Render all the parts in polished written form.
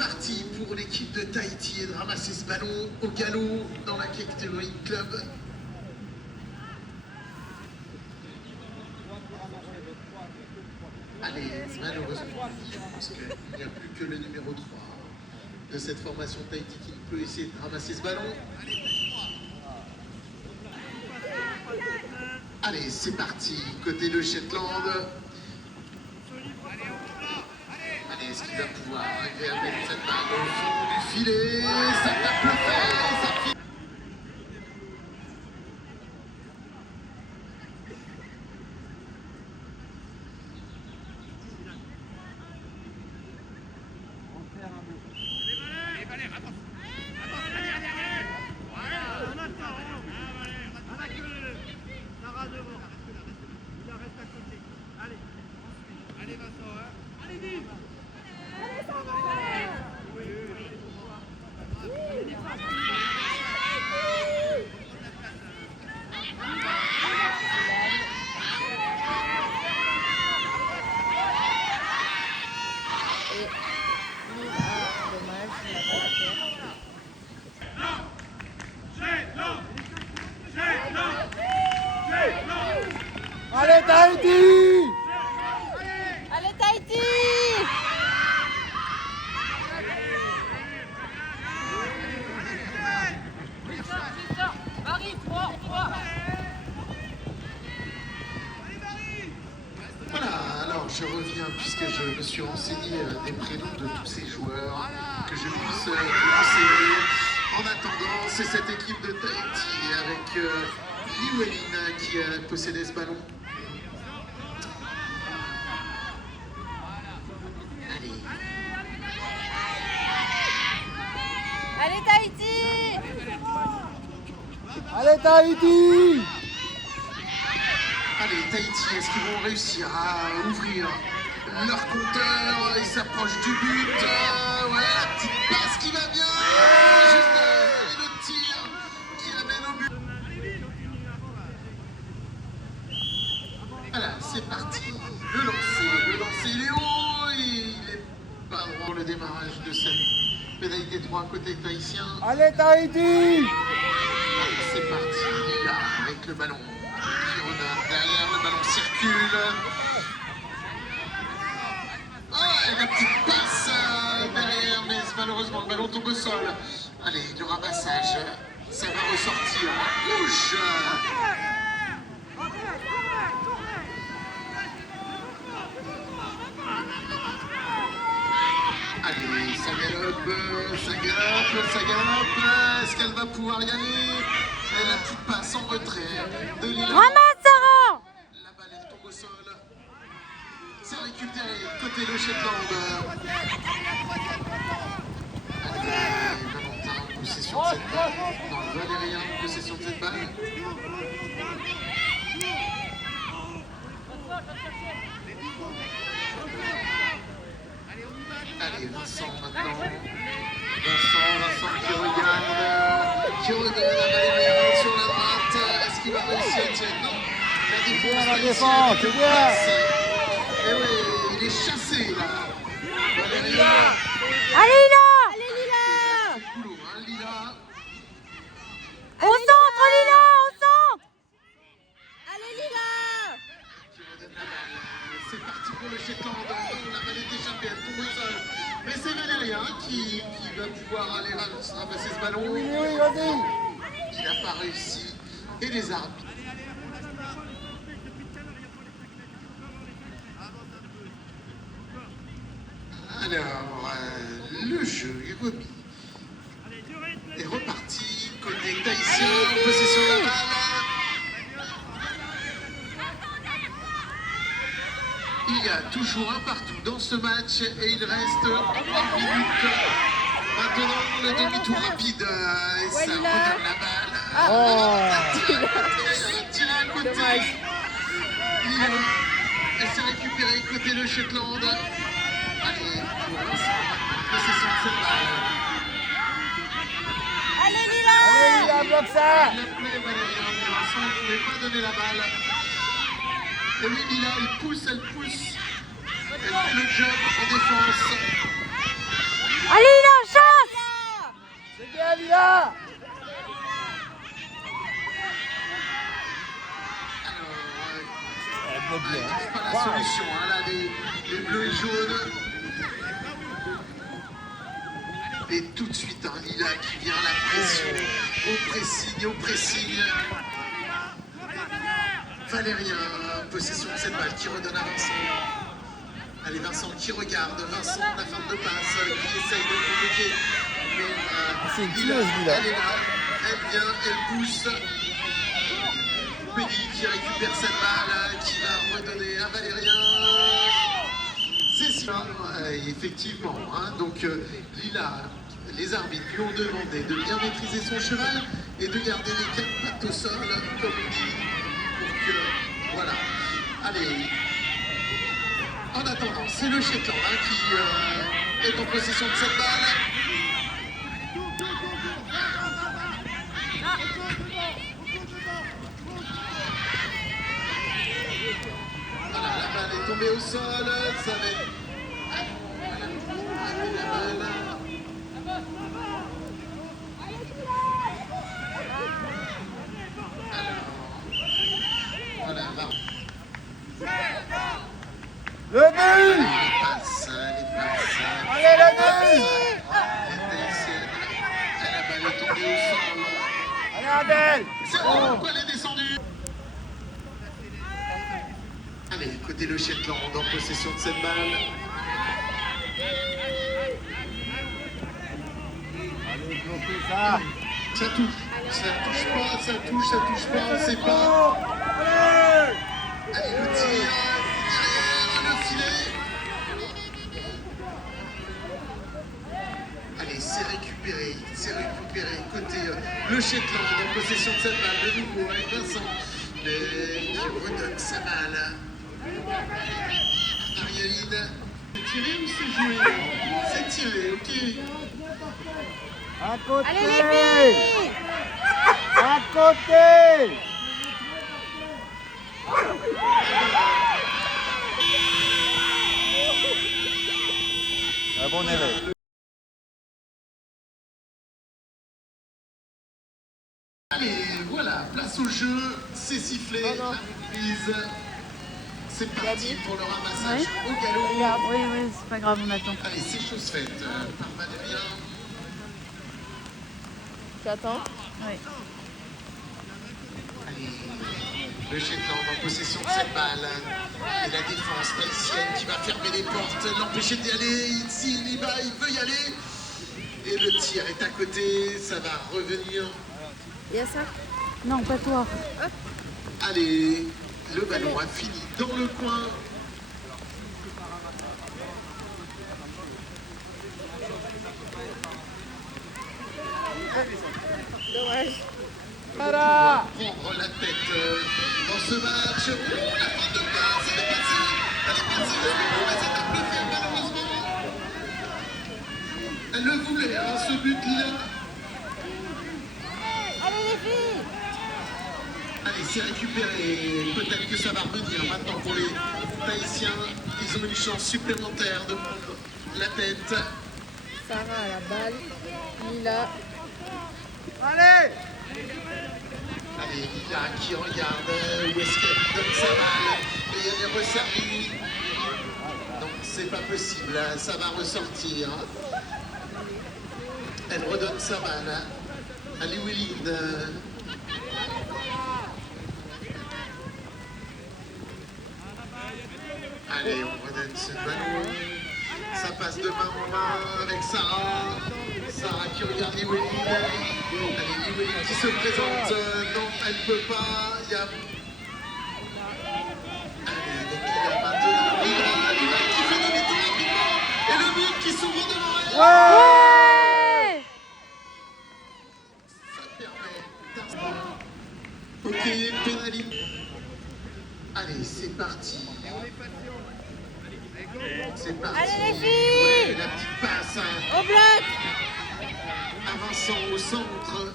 parti pour l'équipe de Tahiti et de ramasser ce ballon au galop dans la catégorie club. Allez, malheureusement, je pense qu'il n'y a plus que le numéro 3 de cette formation Tahiti qui peut essayer de ramasser ce ballon. Allez, c'est parti, côté de Shetland. Allez, est-ce qu'il va pouvoir arriver à mettre cette balle au fond du filet? Ça tape le fer, ça finit. Allez Tahiti! Allez Tahiti! Voilà, alors je reviens puisque je me suis renseigné des prénoms de tous ces joueurs, que je puisse vous renseigner. En attendant, c'est cette équipe de Tahiti avec Liwelin qui a possédé ce ballon. Allez. Allez Tahiti! Allez Tahiti! Allez, Tahiti, est-ce qu'ils vont réussir à ouvrir leur compteur? Ils s'approchent du but. Ouais, la petite passe qui va bien. Juste et le tir qui amène au but. Voilà, c'est parti. Le lancer il est haut et il est pas droit. Le démarrage de cette pénalité droit côté tahitien. Allez Tahiti! Allez, c'est parti, là, avec le ballon. Derrière, le ballon circule. Oh, et la petite passe derrière, mais malheureusement, le ballon tombe au sol. Allez, le ramassage, ça va ressortir en touche. Allez, ça galope. Est-ce qu'elle va pouvoir y aller? Et la petite passe en retrait de Lila. Ramasse Sarah! La balle elle tombe au sol. C'est récupéré côté de Shetland. Allez, Valentin, possession de cette balle. Non, Valérien, possession de cette balle. Allez, Vincent maintenant. Vincent qui regarde à Valérien sur la droite. Est-ce qu'il va réussir à tirer? Non. La défense, c'est bien. Et oui, il est chassé là. Valérien. Allez Lila! Allez Lila. C'est le boulot, hein, Lila. Au centre Lila! Au centre! Allez Lila! Qui redonne la balle. C'est parti pour le Shetland. La balle est échappée, elle tombe au sol. Mais c'est Valérien qui va pouvoir aller ramasser ce ballon. Oui, vas-y! Il n'a pas réussi. Et les arbitres. Alors, le jeu est remis. Est reparti. Côté tahitien, possession de la balle. Il y a toujours un partout dans ce match et il reste 1 minute. Maintenant, le demi-tour rapide. Et ça redonne la balle. Tiré à côté. Et c'est récupéré côté de Shetland. Allez, pour Vincent, possession de cette balle. Allez Lila! bloque ça! Il a appelé Valérien, mais Vincent ne pouvait pas donner la balle. Et oui, Lila, elle pousse. Elle fait le job en défense. Allez Lila, chance. C'est bien, Lila. Alors, ils trouvent pas la solution, hein, là, les bleus et jaunes. Et tout de suite, un Lila qui vient à la pression, au pressing. Valérien, possession de cette balle qui redonne à Vincent. Allez, Vincent qui regarde, Vincent, la fin de passe, qui essaye de provoquer. Mais c'est une Lila, tueuse, Lila. elle est là, elle vient, elle pousse. Peggy qui récupère cette balle, qui va redonner à Valérien. C'est ça, effectivement. Hein, donc Lila, les arbitres lui ont demandé de bien maîtriser son cheval et de garder les 4 pattes au sol, comme on dit. Donc voilà. Allez. En attendant, c'est le Shetland hein, qui est en possession de cette balle. Voilà, la balle est tombée au sol, ça va être... La balle. Alors, voilà, va. Le but. Les passes. Allez, le but. La balle est tombée au sol. Allez, Adèle. C'est bon, pourquoi elle est descendue? Allez, côté le Shetland en possession de cette balle. Allez, bloquez ça. Ça touche pas, c'est pas. Allez. Allez, le tir, derrière, le filet. Allez, c'est récupéré. Côté le Shetland en possession de cette balle, de nouveau avec Vincent. Qui redonne sa balle. Marieline. C'est tiré ou c'est joué? C'est tiré, ok. À côté. Allez les filles. À côté. Un bon élève. Allez, voilà, place au jeu, c'est sifflé, la reprise. C'est parti pour le ramassage au galop. Oui, c'est pas grave, on attend. Allez, c'est chose faite par Valérien. J'attends. Oui. Allez, le Shetland en possession de cette balle. Et la défense haïtienne qui va fermer les portes, l'empêcher d'y aller. S'il y va, il veut y aller. Et le tir est à côté, ça va revenir. Il y a ça? Non, pas toi. Allez, le ballon a fini dans le coin. Dommage. Voilà. Prendre la tête dans ce match. La fin de passe, elle est passée. Mais ça tape le fer malheureusement. Elle le voulait, hein, ce but-là. Allez les filles. Allez, c'est récupéré. Peut-être que ça va revenir maintenant pour les Tahitiens. Ils ont une chance supplémentaire de prendre la tête. Sarah à la balle. Lila. Allez. Allez, Lila qui regarde où est-ce qu'elle donne sa balle. Et elle est resservie. Non, c'est pas possible, ça va ressortir. Elle redonne sa balle à Llewellyn. Allez, on redonne ce ballon. Ça passe de main en main avec Sarah. Sarah qui regarde Llewellyn. Allez, Llewellyn qui se présente. Non, elle ne peut pas. Il y a... Allez, donc il y a maintenant Lila qui fait demi-tour rapidement. Et le but qui s'ouvre devant elle. Ouais. Ça permet d'instant. Ok, pénalité. Allez, c'est parti. C'est parti. Allez, les filles. Ouais, la petite passe Au bloc. à Vincent au centre.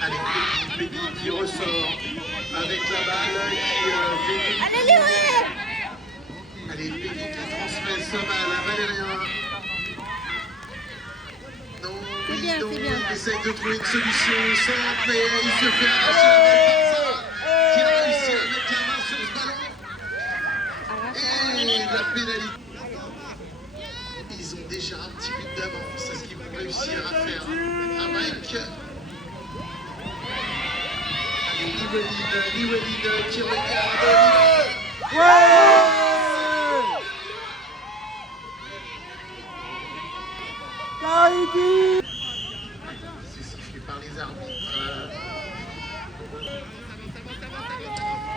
Allez, Peggy qui ressort avec la balle qui fait... Allez Léo. Allez, Peggy qui transmet Somal à Valérien. Non, C'est oui, bien, non, c'est bien. il essaye de trouver une solution simple, mais il se fait arracher la balle par Sarah, qui a réussi à mettre la main sur ce ballon. Et la pénalité. Ils ont déjà un petit but d'avance. Est-ce qu'ils vont réussir à faire un break? Allez, Louelin qui regarde. Tahiti. C'est sifflé par les arbitres.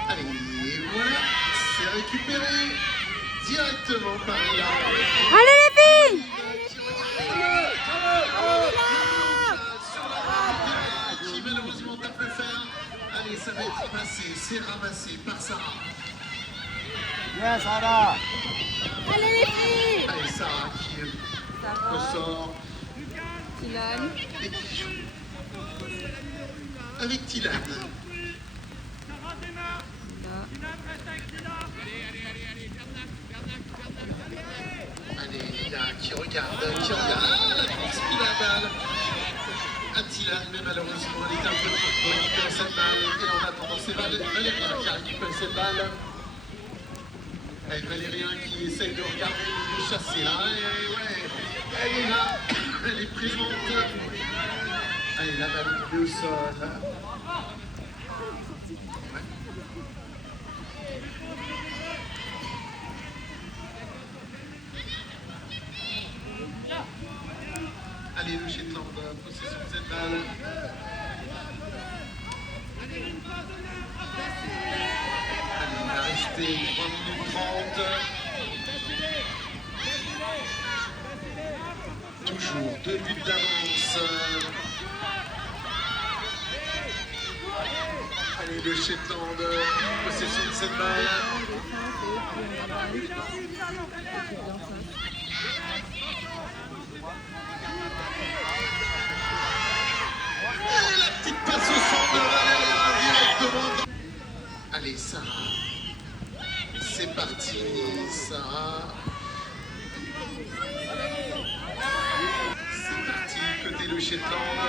Allez, voilà, c'est récupéré directement par Lila. Allez les filles! Qui malheureusement tape le fer. Allez, ça va être ramassé, c'est ramassé par Sarah. Bien, Sarah. Allez les filles! Allez, Sarah qui ressort Dylan. et qui joue avec Tilan. Allez, Lila qui regarde. Ah, la course qui la balle. À Tilan, mais malheureusement, elle est un peu trop bonne dans cette balle. Et en attendant, c'est Valérien qui récupère cette balle. Avec Valérien qui essaye de regarder, de chasser là. Et ouais, elle est là. Elle est présente. Allez, la balle est tombée au sol. Allez, le Shetland, possession de cette balle. Allez, il va rester 3 minutes 30. Toujours 2 buts d'avance. Allez, le Shetland, possession de cette balle. Et la petite passe au centre de Valérien directement. Allez, Sarah. C'est parti, Sarah. C'est parti, côté le Shetland.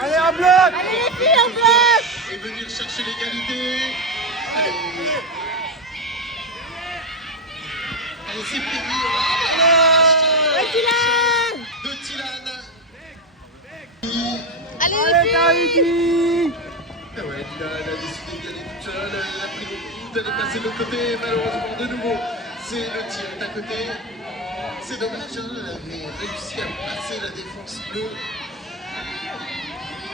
Allez, en bloc. Allez les filles, on bloc! Et venir chercher l'égalité. Allez. Allez, c'est fini. Ouais, Dylan! De Tilan. Allez Allez, les filles! Tahiti. Ah ouais, Lila, elle a décidé d'y aller toute seule. Elle a pris le coup d'aller passer de l'autre côté. Malheureusement, de nouveau, c'est le tir d'à côté. C'est dommage, hein, elle avait réussi à passer la défense bleue.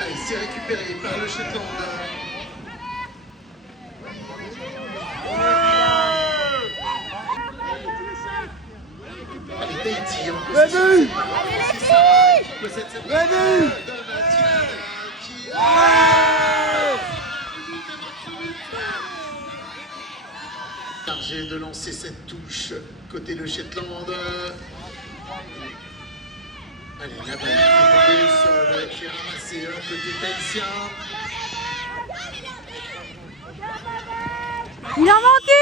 Allez, c'est récupéré par le Shetland. Allez, Tahiti en possession. Vas-y. Allez les filles! Possède cette Vas-y. donne à Tilan qui chargé de lancer cette touche côté le Shetland. Allez, la balle qui est tombée au sol, qui est ramassée côté tahitien. Il en manque